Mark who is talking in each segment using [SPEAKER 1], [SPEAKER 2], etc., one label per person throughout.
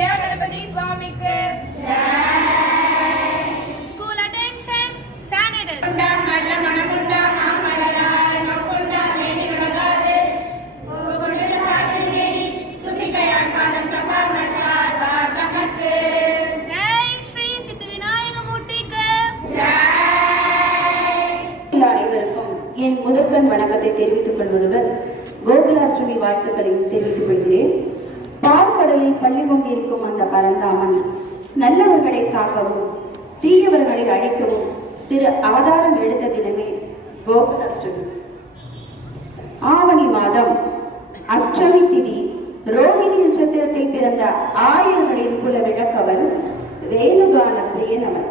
[SPEAKER 1] கணபதி சுவாமிக்கு
[SPEAKER 2] school attention standard
[SPEAKER 3] நல்ல மனமுண்டா மாமலரால் நோக்குண்டா மேனி விளங்காது கொண்டு பார்த்து பாதம் தப்பாமல் சார்பார் தமக்கு
[SPEAKER 2] ஜெய் ஸ்ரீ சித்தி விநாயகமூர்த்திக்கு
[SPEAKER 4] உள்ள அனைவருக்கும் என் முதற்கண் வணக்கத்தை தெரிவித்துக் கொள்வதுடன் கோகுலாஷ்டமி வாழ்த்துக்களையும் தெரிவித்துக் கொள்கிறேன். பள்ளி கொண்டிருக்கும் அந்த பரந்தாமன் நல்லவர்களை காக்கவும் தீயவர்களை அழிக்கவும் திரு அவதாரம் எடுத்த தினமே கோகுலாஷ்டமி. ஆவணி மாதம் அஷ்டமி திதி ரோஹிணி நட்சத்திரத்தில் பிறந்த ஆயர்களின் குல விளக்கவன் வேணுகான பிரியனவன்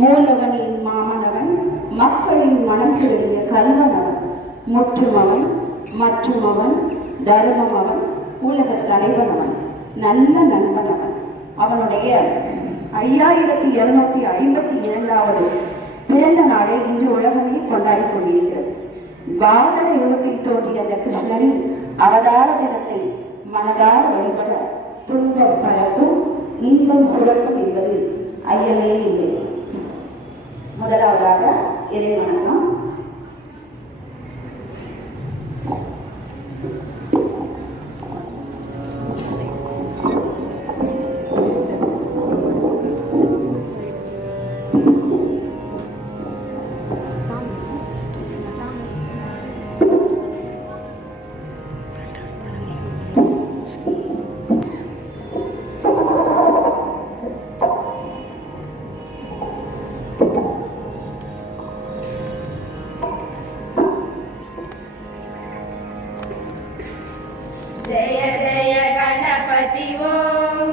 [SPEAKER 4] மூலவனின் மாமனவன் மக்களின் மனம் திருடிய கல்வனவன் முற்றுமவன் மற்றுமவன் தருமமவன் உலக தலைவனவன். நல்ல நண்பனவன். அவனுடைய ஐயாயிரத்தி இருநூத்தி ஐம்பத்தி இரண்டாவது பிறந்த நாளை இன்று உலகமே கொண்டாடி கொண்டிருக்கிறது. வாகர யுகத்தில் தோன்றிய அந்த கிருஷ்ணரின் அவதார தினத்தை மனதார வழிபட துன்பம் பழக்கும் இன்பம் சுழக்கும் என்பது ஐயமே இல்லை. முதலாவதாக இறைவணக்கம்
[SPEAKER 3] जय जय गणपति ओम ओम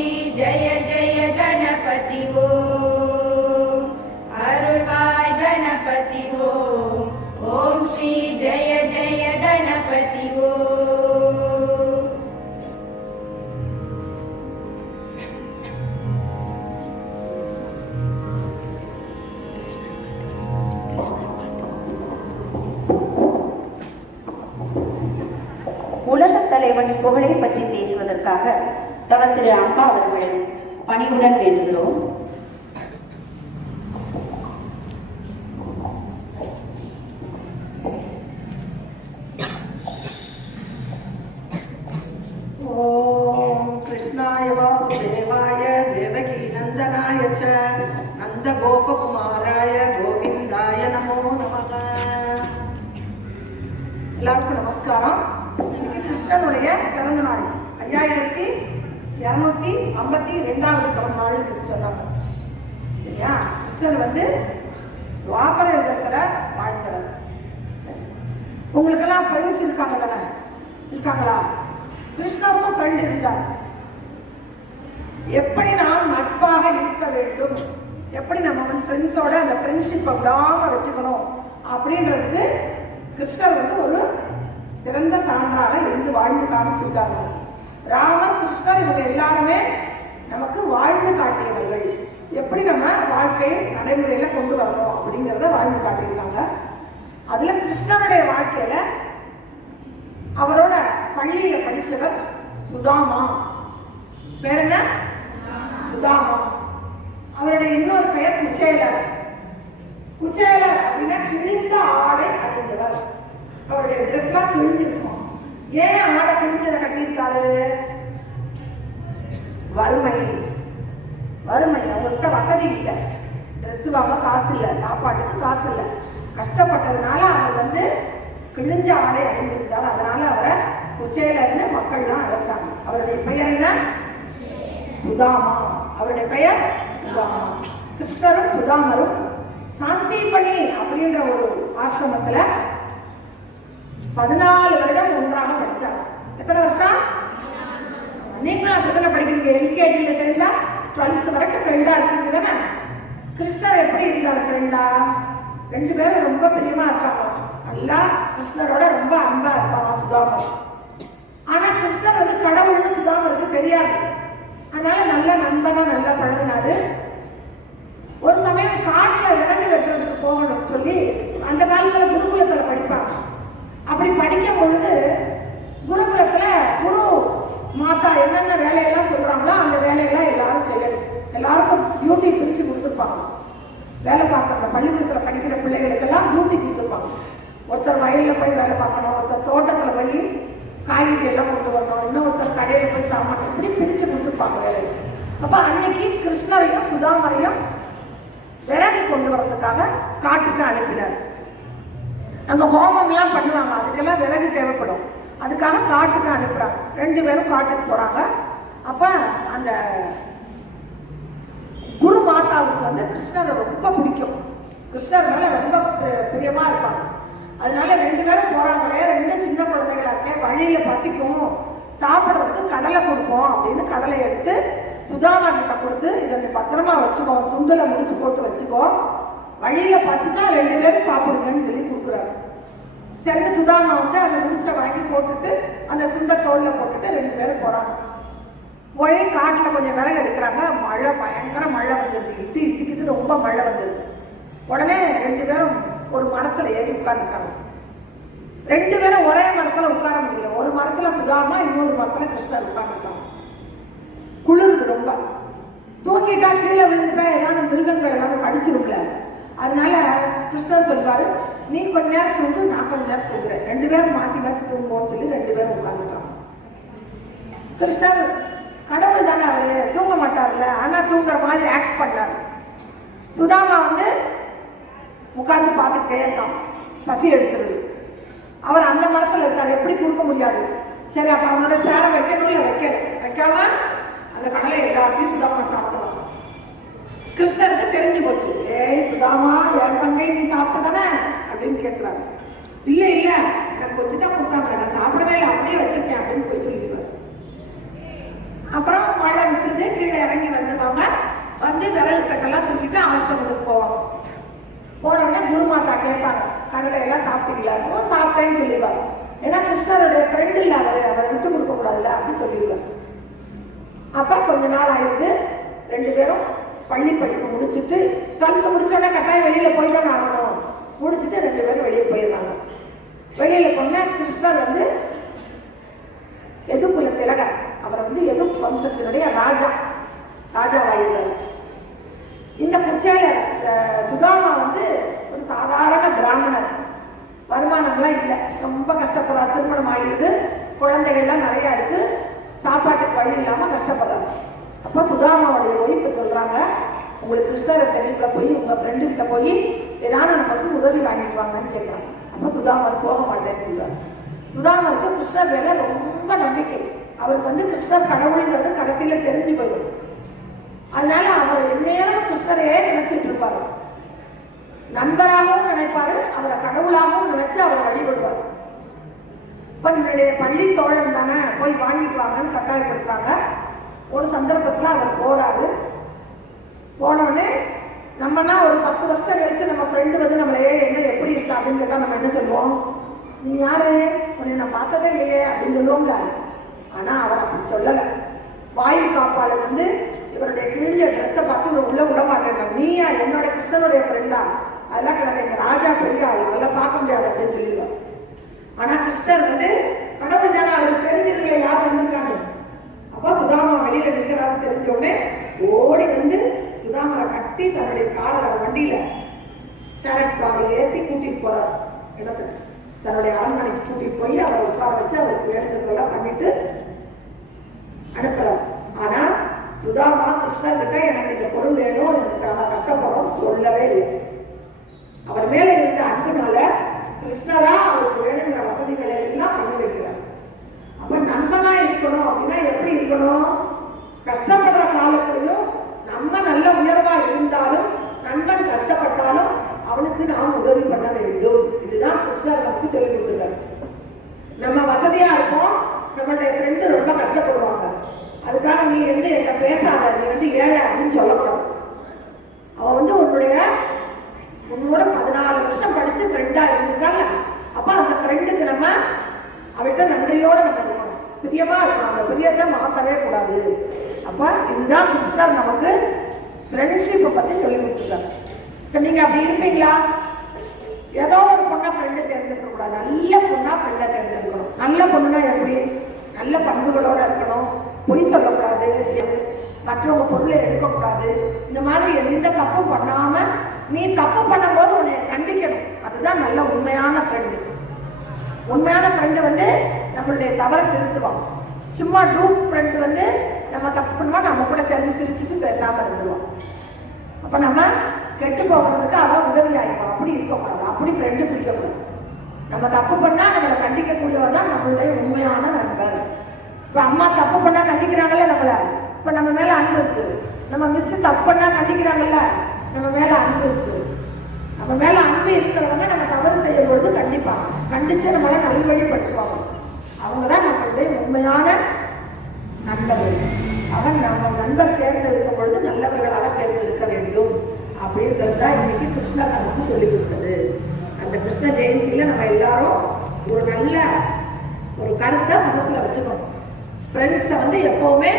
[SPEAKER 3] ஓம் ஸ்ரீ ஜெய ஜெய கணபதி ஓம் அருள்வாய் கணபதி ஓம் ஓம் ஸ்ரீ ஜெய ஜெய கணபதி ஓம்
[SPEAKER 4] உலகத் தலைவன் புகழை பற்றி பேசுவதற்காக தவர் திரு அம்பா அவர்கள் பணிவுடன் வேண்டுகிறோம்.
[SPEAKER 5] நந்தகோபகுமாராய கோவிந்தாய நமோ நமக. எல்லாருக்கும் நமஸ்காரம். இன்னைக்கு கிருஷ்ணனுடைய பிறந்த நாள் ஐயாயிரத்தி இரநூத்தி ஐம்பத்தி ரெண்டாவது பிறந்த சொன்னாங்க சரியா கிருஷ்ணர் வந்து துவாபர இருக்கிற வாழ்ந்தவர் சரி. உங்களுக்கெல்லாம் ஃப்ரெண்ட்ஸ் இருக்காங்க தானே இருக்காங்களா கிருஷ்ணருக்கும் ஃப்ரெண்ட் இருந்தார் எப்படி நாம் நட்பாக இருக்க வேண்டும் எப்படி நம்ம வந்து ஃப்ரெண்ட்ஸோட அந்த ஃப்ரெண்ட்ஷிப்பை விடாமல் வச்சுக்கணும் அப்படின்றதுக்கு கிருஷ்ணர் வந்து ஒரு சிறந்த சான்றாக இருந்து வாழ்ந்து காமிச்சிருக்காங்க ராமன் கிருஷ்ணர் இவங்க எல்லாருமே நமக்கு வாழ்ந்து காட்டியவர்கள். எப்படி நம்ம வாழ்க்கையை நடைமுறையில கொண்டு வரணும் அப்படிங்கிறத வாழ்ந்து காட்டியிருக்காங்க. அதுல கிருஷ்ணனுடைய வாழ்க்கையில அவரோட பள்ளியில படிச்சவர் சுதாமா. பேர் என்ன? சுதாமா. அவருடைய இன்னொரு பெயர் குச்சேலர். குச்சேலர் அப்படின்னா கிழிந்த ஆடை அடைந்தவர் அவருடைய ட்ரெஸ்லாம் கிழிஞ்சிருக்கும். ஏன் ஆடை கிழிஞ்சதை கட்டியிருக்காரு வறுமை. வறுமை. அவங்ககிட்ட வசதி இல்லை. ட்ரெஸ் வாங்க காசு இல்லை. சாப்பாட்டுக்கு காசு இல்லை. கஷ்டப்பட்டதுனால அவர் வந்து கிழிஞ்ச ஆடை அடைந்திருந்தார் அதனால அவரை குச்சேலர்னு மக்கள்லாம் அழைச்சாங்க. அவருடைய பெயர் என்ன? சுதாமா. அவருடைய பெயர் சுதாமா. கிருஷ்ணரும் சுதாமரும் சாந்திபணி அப்படின்ற ஒரு ஆசிரமத்துல பதினாலு வருடம் ஒன்றாக படிச்சாங்க எத்தனை வருஷம்? நீங்களும் அப்படித்தானே படிக்கிறீங்க? எல்கேஜியில் தெரிஞ்சா டுவெல்த் வரைக்கும் ஃப்ரெண்டா இருக்கீங்க தானே? கிருஷ்ணர் எப்படி இருந்தார் ஃப்ரெண்டா ரெண்டு பேரும் ரொம்ப பிரியமா இருப்பாங்க. நல்லா கிருஷ்ணரோட ரொம்ப அன்பா இருப்பாங்க சுதாமர். ஆனா கிருஷ்ணர் வந்து கடவுள்னு சுதாமருக்கு தெரியாது. அதனால நல்ல நண்பனா நல்லா பழகினாரு. ஒரு சமயம் காட்டுல விலங்கு வெட்டுறதுக்கு போகணும்னு சொல்லி அந்த காலத்துல குருகுலத்துல படிப்பாங்க அப்படி படிக்கும் பொழுது குருகுலத்துல குரு மாதா என்னென்ன வேலையெல்லாம் சொல்றாங்களோ அந்த வேலையெல்லாம் எல்லாரும் செய்யணும் எல்லாருக்கும் டியூட்டி பிரிச்சு கொடுத்துருப்பாங்க வேலை பார்க்குற பள்ளிக்கூடத்தில் படிக்கிற பிள்ளைகளுக்கெல்லாம் டியூட்டி கொடுத்துருப்பாங்க. ஒருத்தர் வயலில் போய் வேலை பார்க்கணும் ஒருத்தர் தோட்டத்தில் போய் காய்கறி எல்லாம் கொண்டு வரணும் இன்னொருத்தர் கடையில் போய் சாமான் இப்படி பிரித்து கொடுத்துருப்பாங்க வேலை அப்போ அன்னைக்கு கிருஷ்ணரையும் சுதாமரையும் விறகு கொண்டு வரதுக்காக காட்டுக்கு அனுப்பினார். அங்க ஹோமம்லாம் பண்ணுவாங்க அதுக்கெல்லாம் விறகு தேவைப்படும். அதுக்காக காட்டுக்கு அனுப்புகிறாங்க ரெண்டு பேரும் காட்டுக்கு போகிறாங்க அப்போ அந்த குரு மாதாவுக்கு வந்து கிருஷ்ணரை ரொம்ப பிடிக்கும். கிருஷ்ணர் மேலே ரொம்ப பிரியமாக பிரியமா இருப்பாங்க. அதனால ரெண்டு பேரும் போறாங்களே ரெண்டு சின்ன குழந்தைகளா இருக்கேன் வழியில பசிக்கும். சாப்பிட்றதுக்கு கடலை கொடுப்போம் அப்படின்னு கடலை எடுத்து சுதாமா கிட்ட கொடுத்து இதை நீ பத்திரமா வச்சுக்கோ துண்டில் முடிச்சு போட்டு வச்சுக்கோ. வழியில பசிச்சா ரெண்டு பேரும் சாப்பிடுங்கன்னு சொல்லி கொடுக்குறாங்க. சரி சுதாமா வந்து அந்த முடிச்சை வாங்கி போட்டுட்டு அந்த துண்டை தோல்ல போட்டுட்டு ரெண்டு பேரும் போறாங்க. போய் காட்டுல கொஞ்சம் விறகு எடுக்கிறாங்க. ரொம்ப மழை வந்தது. உடனே ரெண்டு பேரும் ஒரு மரத்தில் ஏறி உட்காந்துருக்காங்க ரெண்டு பேரும் ஒரே மரத்தில் உட்கார முடியல. ஒரு மரத்தில் சுதாமா இன்னொரு மரத்தில் கிருஷ்ணர் உட்காந்துருக்காங்க குளிருது ரொம்ப. தூங்கிட்டா கீழே விழுந்துட்டா ஏதாவது மிருகங்கள் ஏதாவது கடிச்சிருக்கல அதனால கிருஷ்ணர் சொல்வாரு நீ கொஞ்ச நேரம் தூங்கு நான் கொஞ்ச நேரம் தூங்குறேன். ரெண்டு பேரும் மாற்றி மாற்றி தூங்குவோம்னு சொல்லி ரெண்டு பேரும் உட்காந்துருக்காங்க கிருஷ்ணர் கடவுள் தானே அவரு. தூங்க மாட்டார்ல ஆனால் தூங்குற மாதிரி ஆக்ட் பண்ணாரு. சுதாமா வந்து உட்கார்ந்து பார்த்து இருக்கான் பசி எடுத்துருது அவர் அந்த மரத்தில் இருக்கார். எப்படி கொடுக்க முடியாது? சரி அப்ப அவனோட சேரை வைக்கணும் இல்லை வைக்கல. வைக்காம அந்த கடலை எல்லாத்தையும் சுதாமா சாப்பிடலாம் கிருஷ்ணருக்கு தெரிஞ்சு போச்சு. ஏய் சுதாமா என் பங்கை நீ சாப்பிட்ட தானே அப்படின்னு கேட்கிறாரு இல்ல இல்ல. எனக்கு கொஞ்சம் தான் கொடுத்தாங்க. நான் சாப்பிடவே இல்லை. அப்படியே வச்சிருக்கேன். அப்படின்னு போய் சொல்லிடுவாரு. அப்புறம் மழை விட்டுது. கீழே இறங்கி வந்துடுவாங்க வந்து விரல் கட்டெல்லாம் தூக்கிட்டு ஆசிரமத்துக்கு போவாங்க. போன உடனே குருமாதா கேட்பாங்க கடலை எல்லாம் சாப்பிட்டீங்களா? சாப்பிட்டேன்னு சொல்லிடுவாங்க. ஏன்னா கிருஷ்ணருடைய ஃப்ரெண்ட் இல்லை அவர் அவரை விட்டு கொடுக்க கூடாதுல்ல அப்படின்னு சொல்லிடுவாங்க. அப்புறம் கொஞ்ச நாள் ஆயிடுது. ரெண்டு பேரும் பள்ளி படிப்பு முடிச்சுட்டு டுவெல்த்து முடிச்சோடனே கட்டாயம் வெளியில போய் ஆகணும். முடிச்சுட்டு ரெண்டு பேரும் வெளியே போயிடுறாங்க. வெளியில போனா கிருஷ்ணர் வந்து எதுக்குள்ள திலகர் அவர் வந்து எது வம்சத்தினுடைய ராஜா ராஜாவாயிருந்தார் இந்த குச்சேலர் இந்த சுதாமா வந்து ஒரு சாதாரண பிராமணர் வருமானம்லாம் இல்லை ரொம்ப கஷ்டப்படுறார் திருமணம் ஆகிடுது குழந்தைகள்லாம் நிறைய இருக்கு சாப்பாட்டுக்கு வழி இல்லாம கஷ்டப்படுறாங்க அப்போ சுதாமாவுடைய ஒய்ஃப் சொல்றாங்க உங்களுக்கு கிருஷ்ணரை தெளிவுல போய் உங்க ஃப்ரெண்டு கிட்ட போய் ஏதாவது நமக்கு உதவி வாங்கிட்டு அப்போ சுதாமர் போக மாட்டேன்னு சொல்லுவார். சுதாமருக்கு கிருஷ்ணர் மேல ரொம்ப நம்பிக்கை. அவருக்கு வந்து கிருஷ்ணர் கடவுள்ங்கிறது கடைசியில தெரிஞ்சு போயிடும். அதனால அவர் எந்நேரம் கிருஷ்ணரையே நினைச்சிட்டு இருப்பாரு. நண்பராகவும் நினைப்பாரு அவரை கடவுளாகவும் நினைச்சு அவர் வழிபடுவார். இப்ப என்னுடைய பள்ளி தோழன் தானே போய் வாங்கிட்டு வாங்கன்னு கட்டாயப்படுத்துறாங்க. ஒரு சந்தர்ப்பத்துல அவர் போறாரு. போனவுடனே நம்மனா ஒரு பத்து வருஷம் கழிச்சு நம்ம ஃப்ரெண்டு வந்து நம்மளே என்ன எப்படி இருக்கா? அப்படின்னு கேட்டால் நம்ம என்ன சொல்லுவோம்? நீ யாரு? உன்னை நான் பார்த்ததே இல்லையே அப்படின்னு சொல்லுவோங்க ஆனால் அவர் அப்படி சொல்லலை. வாயு காப்பாளர் வந்து இவருடைய கிழிஞ்ச ட்ரெஸ்ஸை பார்த்து இவன் உள்ள விட மாட்டேன் நீயா? என்னோட கிருஷ்ணனுடைய ஃப்ரெண்டா அதெல்லாம் கிடையாது. எங்கள் ராஜா பெரிய ஆள். அதெல்லாம் பார்க்க முடியாது அப்படின்னு சொல்லிடுவோம் ஆனால் கிருஷ்ணர் வந்து கடவுள் தானே அவருக்கு தெரிஞ்சிருக்கல யார் வந்திருக்காங்க அப்போ சுதாமா வெளியில் நிற்கிறாரு தெரிஞ்ச உடனே ஓடி வந்து சுதாமரை கட்டி தன்னுடைய காரில் வண்டியில சேரட் ஏற்றி கூட்டிட்டு போறார். இடத்துக்கு. தன்னுடைய அரண்மனைக்கு கூட்டிட்டு போய் அவரை உட்கார வச்சு அவருக்கு வேண்டுதெல்லாம் பண்ணிட்டு அனுப்புறார். ஆனா சுதாமா கிருஷ்ணன் கிட்ட எனக்கு இந்த பொருள் வேணும் எனக்கு நான் கஷ்டப்படுறோம் சொல்லவே இல்லை. அவர் மேல இருந்த அன்புனால கிருஷ்ணரா அவருக்கு வேணுங்கிற வசதிகளை எல்லாம் பண்ணி வைக்கிறார். அப்ப நண்பனா இருக்கணும் அப்படின்னா எப்படி இருக்கணும்? கஷ்டப்படுற காலத்திலையும் நம்ம நல்ல உயர்வா இருந்தாலும் நண்பன் கஷ்டப்பட்டாலும் அவனுக்கு நாம் உதவி பண்ண வேண்டும். இதுதான் கிருஷ்ணர் நமக்கு சொல்லி கொடுத்துருக்காரு. நம்ம வசதியா இருப்போம். நம்மளுடைய ஃப்ரெண்டு ரொம்ப கஷ்டப்படுவாங்க. அதுக்காக நீ வந்து என்ன பேசாத. நீ வந்து ஏழை அப்படின்னு சொல்லக்கூடாது. அவன் வந்து உன்னுடைய உன்னோட பதினாலு வருஷம் படிச்சு ஃப்ரெண்டா இருந்திருக்காங்க அப்ப அந்த ஃப்ரெண்டுக்கு நம்ம அவள்கிட்ட நன்றியோட நம்ம இருக்கணும் பிரியமா இருக்கணும். அந்த பிரியத்தை மாத்தவே கூடாது. அப்ப இதுதான் கிருஷ்ணர் நமக்கு ஃப்ரெண்ட்ஷிப்பை பத்தி சொல்லி கொடுத்துருக்காரு இப்போ நீங்க அப்படி இருப்பீங்களா? ஏதோ ஒரு பொண்ணாக ஃப்ரெண்டு தேர்ந்தெடுக்க கூடாது. நல்ல பொண்ணா ஃப்ரெண்டை தேர்ந்தெடுக்கணும். நல்ல பொண்ணுனா எப்படி? நல்ல பண்புகளோட இருக்கணும். பொய் சொல்லக்கூடாது. மற்றவங்க பொருளை எடுக்கக்கூடாது. இந்த மாதிரி எந்த தப்பும் பண்ணாம நீ தப்பு பண்ணும்போது உன்னை கண்டிக்கணும். அதுதான் நல்ல உண்மையான ஃப்ரெண்டு உண்மையான ஃப்ரெண்டு வந்து நம்மளுடைய தவறை திருத்துவான். சும்மா டூப் ஃப்ரெண்டு வந்து நம்ம தப்பு பண்ணுவோம் நம்ம கூட சேர்ந்து சிரிச்சுட்டு பேசாமல் இருந்துருவோம் அப்போ நம்ம கெட்டு போகிறதுக்கு அவள் உதவி ஆயிப்போம் அப்படி இருக்கக்கூடாது அப்படி ஃப்ரெண்டு பிடிக்கக்கூடாது. நம்ம தப்பு பண்ணால் நம்மளை கண்டிக்கக்கூடியவர் தான் நம்மளுடைய உண்மையான நண்பர். இப்போ அம்மா தப்பு பண்ணால் கண்டிக்கிறாங்களே நம்மளை. இப்போ நம்ம மேலே அன்பு இருக்குது நம்ம மிஸ் தப்பு பண்ணால் கண்டிக்கிறாங்கல்ல நம்ம மேலே அன்பு இருக்குது நம்ம மேல அன்பு இருக்கிறவங்க நம்ம தவறு செய்யும் பொழுது கண்டிப்பா கண்டிச்சு நம்மள நல்வழிப்படுத்துவாங்க அவங்க தான் நம்மளுடைய உண்மையான நண்பர்கள். அவன் நம்ம நண்பர் தேர்ந்தெடுக்கும் பொழுது நல்லவர்களாக தேர்ந்தெடுக்க வேண்டும். அப்படின்றது தான் இன்னைக்கு கிருஷ்ணர் நமக்கு சொல்லி கொடுத்தது அந்த கிருஷ்ண ஜெயந்தியில நம்ம எல்லாரும் ஒரு நல்ல ஒரு கருத்தை மனசுல வச்சுக்கணும். ஃப்ரெண்ட்ஸை வந்து எப்பவுமே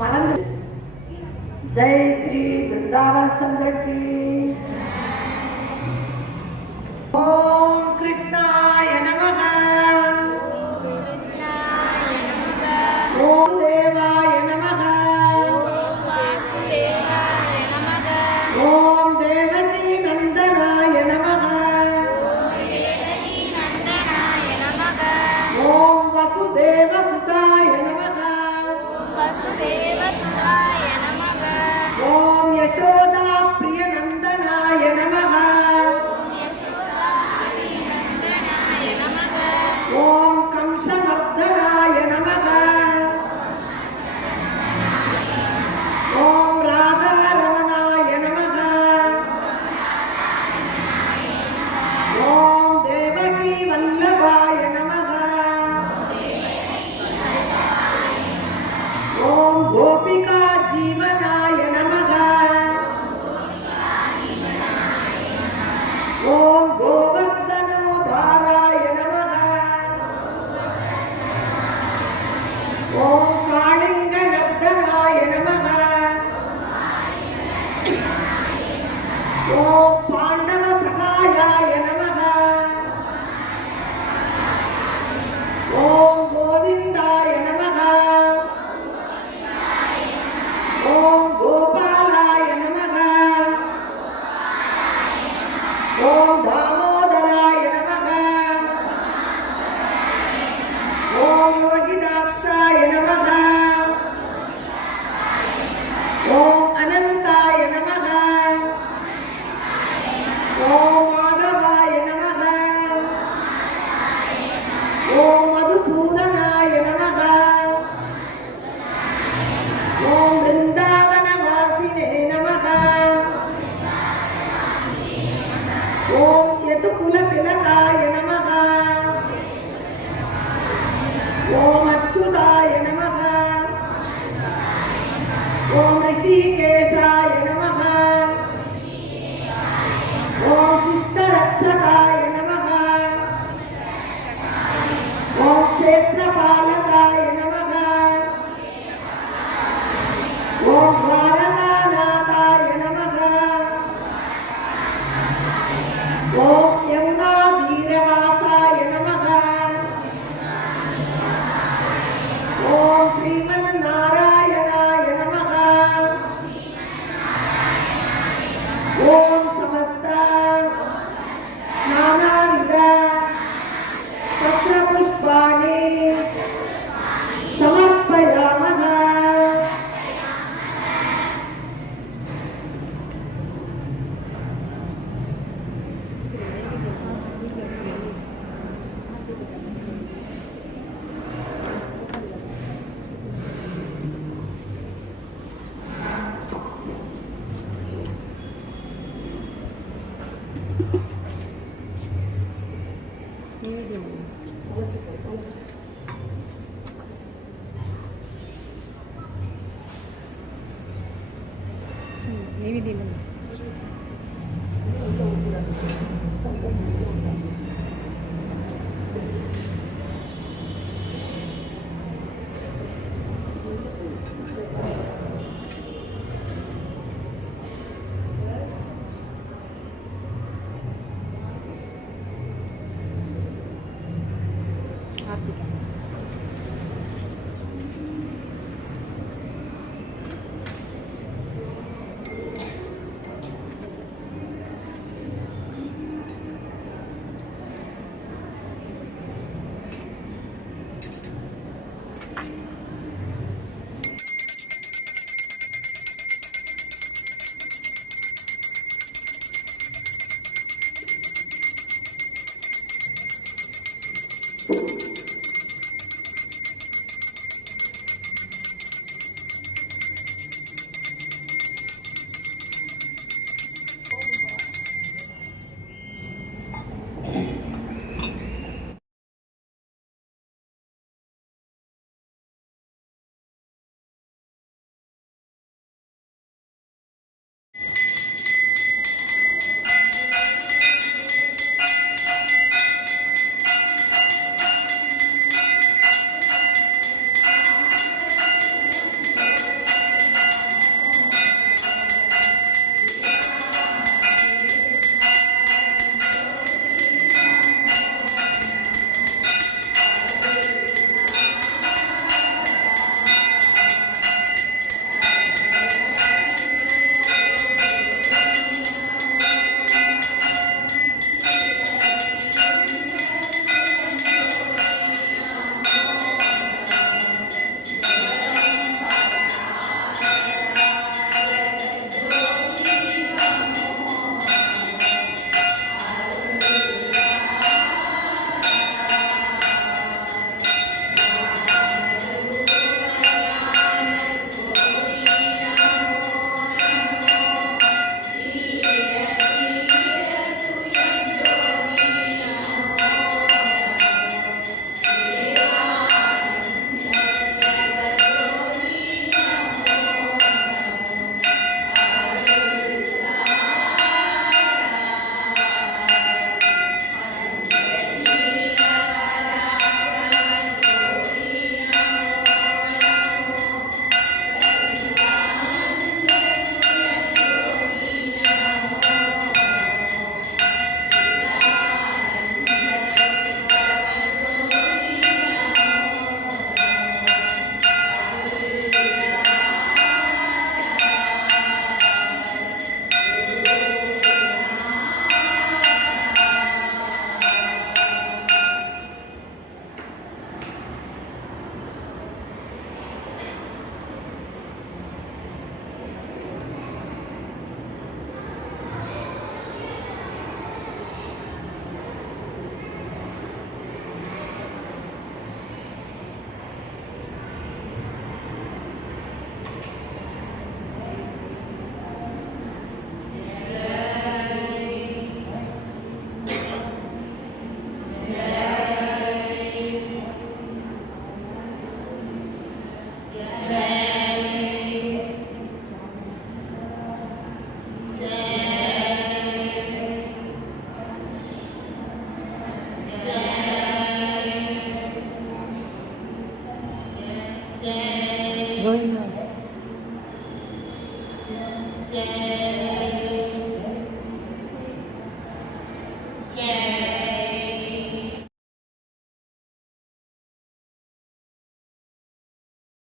[SPEAKER 5] மறந்து ஜெய் ஸ்ரீ பிருந்தாவன் சந்திரக்கு ఓం
[SPEAKER 1] కృష్ణాయ
[SPEAKER 3] నమః.